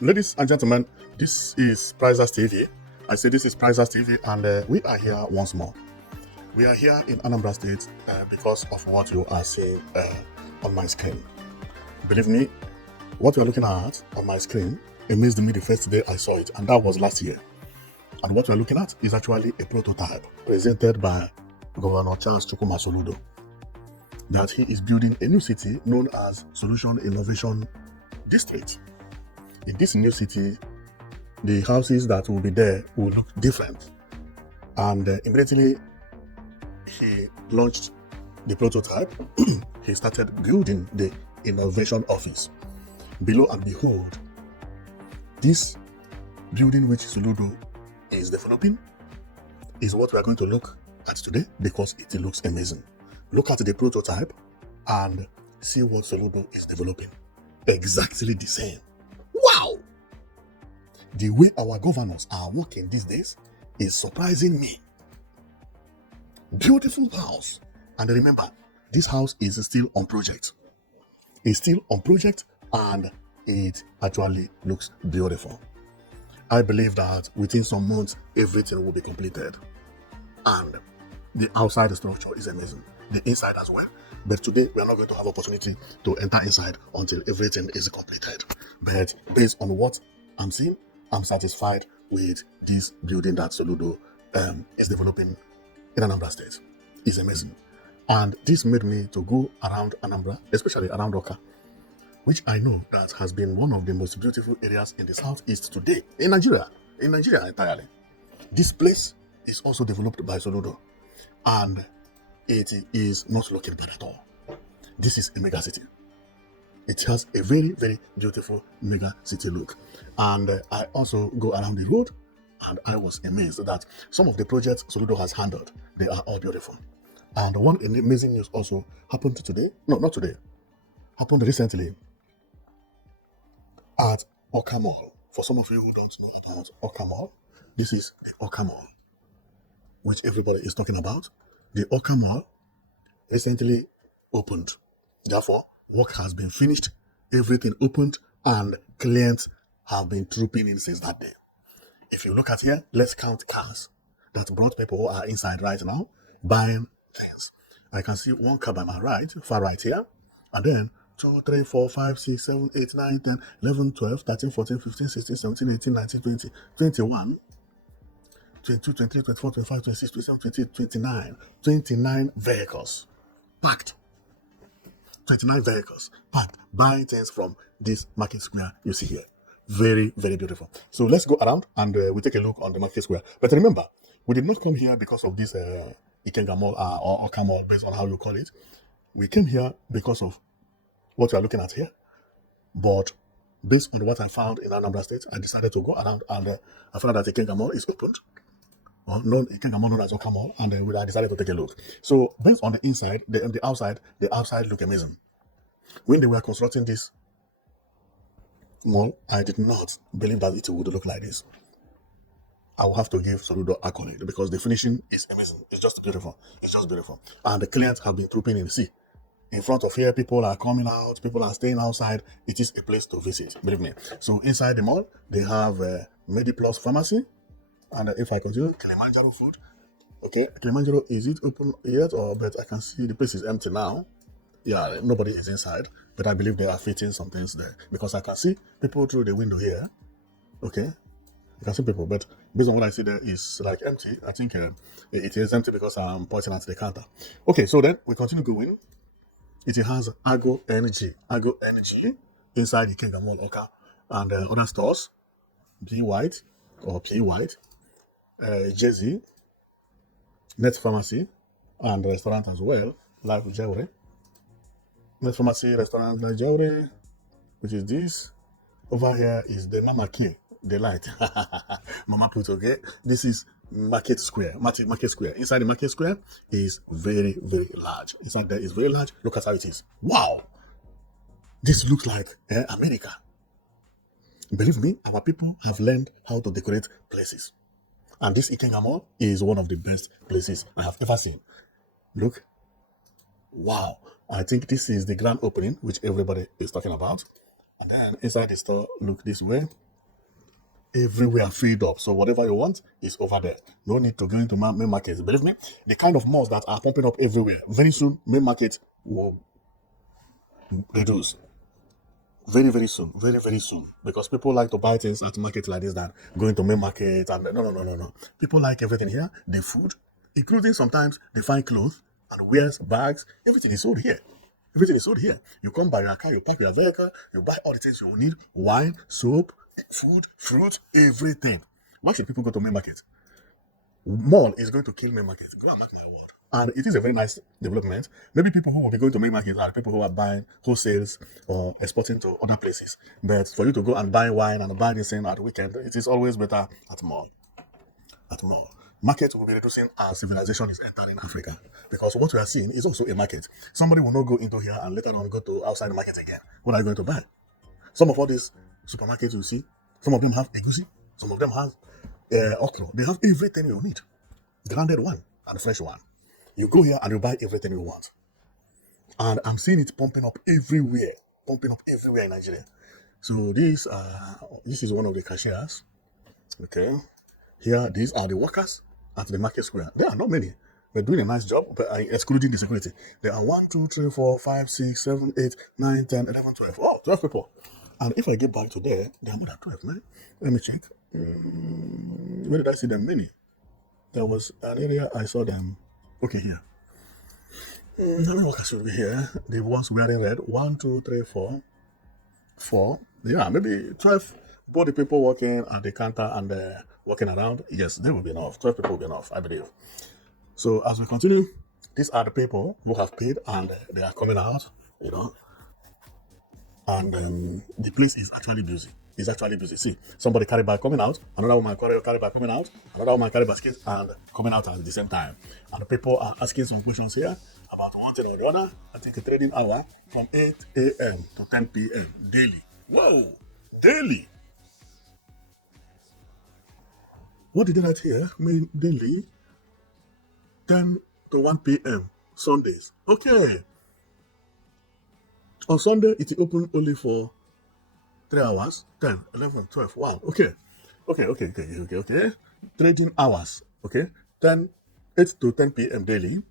Ladies and gentlemen, this is Prizers TV. I say this is Prizers TV, and we are here once more. We are here in Anambra State because of what you are seeing on my screen. Believe me, what you are looking at on my screen amazed me the first day I saw it, and that was last year. And what you are looking at is actually a prototype presented by Governor Charles Chukwuma Soludo, that he is building a new city known as Solution Innovation District. In this new city, the houses that will be there will look different. And immediately he launched the prototype, he started building the innovation office. Below and behold, this building which Soludo is developing is what we are going to look at today because it looks amazing. Look at the prototype and see what Soludo is developing. Exactly the same. Wow! The way our governors are working these days is surprising me. Beautiful house. And remember, this house is still on project. It's still on project and it actually looks beautiful. I believe that within some months, everything will be completed. And the outside structure is amazing. The inside as well. But today, we are not going to have opportunity to enter inside until everything is completed. But based on what I'm seeing, I'm satisfied with this building that Soludo is developing in Anambra State. It's amazing. And this made me to go around Anambra, especially around Awka, which I know that has been one of the most beautiful areas in the southeast today, in Nigeria entirely. This place is also developed by Soludo, and it is not looking bad at all. This is a mega city. It has a very, very beautiful mega city look. And I also go around the road and I was amazed that some of the projects Soludo has handled, they are all beautiful. And one amazing news also happened today, no, not today, happened recently at Awka Mall. For some of you who don't know about Awka Mall, this is the Awka Mall, which everybody is talking about. The Awka Mall recently opened. Therefore, work has been finished, everything opened, and clients have been trooping in since that day. If you look at here, let's count cars that brought people who are inside right now buying things. I can see one car by my right, far right here, and then 2, 3, 4, 5, 6, 7, 8, 9, 10, 11, 12, 13, 14, 15, 16, 17, 18, 19, 20, 21, 22, 23, 24, 25, 26, 27, 28, 29. 29 vehicles packed. 29 vehicles packed, buying things from this market square you see here. Very, very beautiful. So let's go around and we take a look on the market square. But remember, we did not come here because of this Ikenga Mall or Awka Mall, based on how you call it. We came here because of what we are looking at here. But based on what I found in Anambra State, I decided to go around and I found that Ikenga Mall is opened. Ikenga Mall known as Awka Mall, and I decided to take a look. So based on the inside, the outside look amazing. When they were constructing this mall, I did not believe that it would look like this. I will have to give Soludo accolade because the finishing is amazing. It's just beautiful. It's just beautiful. And the clients have been trooping in. See, in front of here, people are coming out, people are staying outside. It is a place to visit, believe me. So inside the mall, they have MediPlus Pharmacy. And if I continue, Kilimanjaro food. Okay, Kilimanjaro, is it open yet? But I can see the place is empty now. Yeah, nobody is inside. But I believe they are fitting some things there. Because I can see people through the window here. Okay, I can see people. But based on what I see there is like empty. I think it is empty because I'm pointing at the counter. Okay, so then we continue going. It has Agro Energy inside the Ikenga Mall, Awka, and other stores. P White, Jay-Z, Net Pharmacy, and restaurant as well, Life Jewelry. Net Pharmacy, restaurant, Life Jewelry, which is this. Over here is the Mama King, the light. Mama put, okay? This is Market Square. Inside the Market Square is very, very large. Inside there is very large. Look at how it is. Wow! This looks like America. Believe me, our people have learned how to decorate places. And this Ikenga Mall is one of the best places I have ever seen. Look. Wow. I think this is the grand opening, which everybody is talking about. And then inside the store, look this way. Everywhere filled up. So whatever you want is over there. No need to go into main markets. Believe me, the kind of malls that are pumping up everywhere, very soon main market will reduce. Very, very soon. Very, very soon. Because people like to buy things at market like this than going to main market. And no. People like everything here. The food, including sometimes they find clothes and wears, bags. Everything is sold here. Everything is sold here. You come by your car, you park your vehicle, you buy all the things you need: wine, soap, food, fruit, everything. Why should people go to main market? Mall is going to kill main market. Go and mark my word. And it is a very nice development. Maybe people who will be going to main market are people who are buying wholesales or exporting to other places. But for you to go and buy wine and buy this thing at the weekend, it is always better at mall. At mall. Market will be reducing as civilization is entering Africa. Because what we are seeing is also a market. Somebody will not go into here and later on go to outside the market again. What are you going to buy? Some of all these supermarkets you see, some of them have egusi, some of them have okra. They have everything you need. Grounded one and fresh one. You go here and you buy everything you want. And I'm seeing it pumping up everywhere in Nigeria. So this is one of the cashiers. Okay. Here, these are the workers at the market square. There are not many. They're doing a nice job, but excluding the security. There are 1, 2, 3, 4, 5, 6, 7, 8, 9, 10, 11, 12. Oh, 12 people. And if I get back to there are more than 12, man. Let me check. Where did I see them? Many. There was an area I saw them. Okay, here. How many workers should be here? The ones wearing red. 1, 2, 3, 4. 4. Yeah, maybe 12. Both the people working at the counter and walking around. Yes, they will be enough. 12 people will be enough, I believe. So as we continue, these are the people who have paid and they are coming out, and the place is actually busy. It's actually busy. See, somebody carry bag coming out, another woman carry bag coming out, another woman carry basket and coming out at the same time. And the people are asking some questions here about one thing or the other. I think a trading hour from 8 a.m. to 10 p.m. daily. Whoa, daily. What did they write here? Daily, 10 to 1 p.m. Sundays. Okay. On Sunday, it is open only for 3 hours, 10, 11, 12. Wow. Okay. Trading hours. Okay. 8 to 10 p.m. daily.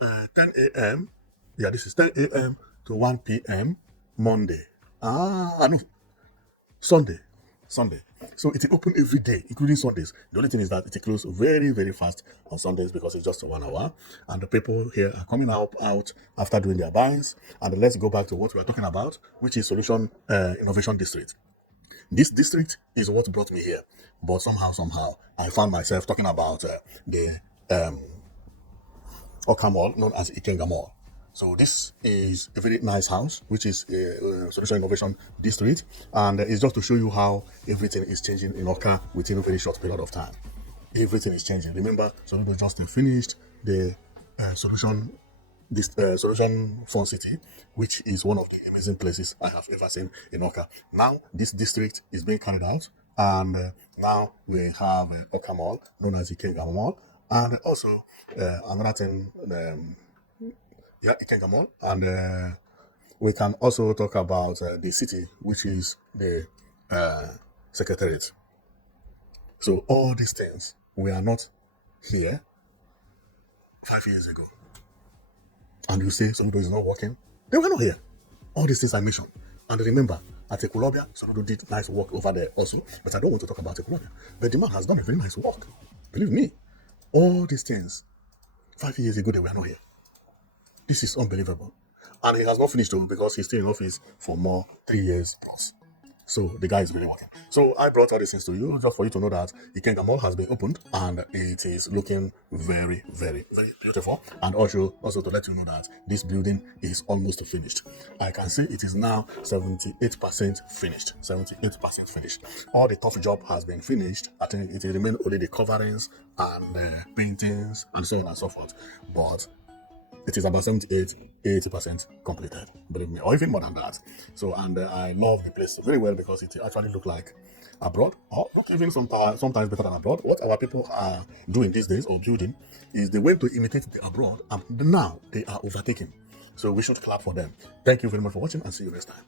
10 a.m. Yeah, this is 10 a.m. to 1 p.m. Monday. No. Sunday. So it's open every day, including Sundays. The only thing is that it closes very, very fast on Sundays because it's just 1 hour. And the people here are coming out after doing their buyings. And let's go back to what we are talking about, which is Solution Innovation District. This district is what brought me here. But somehow, I found myself talking about the Awka Mall, known as Ikenga Mall. So this is a very nice house, which is a Solution Innovation District, and it's just to show you how everything is changing in Awka within a very short period of time. Everything is changing. Remember, Soludo just finished the Solution Fun City, which is one of the amazing places I have ever seen in Awka. Now, this district is being carried out, and now we have Awka Mall, known as Ikenga Mall, and also another thing. Ikenga Mall, and we can also talk about the city, which is the Secretariat. So all these things, we are not here 5 years ago. And you say Soludo is not working. They were not here. All these things I mentioned. And remember, at Ekulobia, Soludo did nice work over there also. But I don't want to talk about Ekulobia. But the man has done a very nice work. Believe me. All these things, 5 years ago, they were not here. This is unbelievable. And he has not finished because he's still in office for more 3 years plus. So the guy is really working. So I brought all these things to you just for you to know that Ikenga Mall has been opened and it is looking very, very, very beautiful. And also to let you know that this building is almost finished. I can see it is now 78% finished. 78% finished. All the tough job has been finished. I think it remains only the coverings and paintings and so on and so forth. But it is about 78-80% completed, believe me, or even more than that. So, and I love the place very well because it actually looks like abroad, or not even sometimes better than abroad. What our people are doing these days or building is the way to imitate the abroad, and now they are overtaking. So we should clap for them. Thank you very much for watching and see you next time.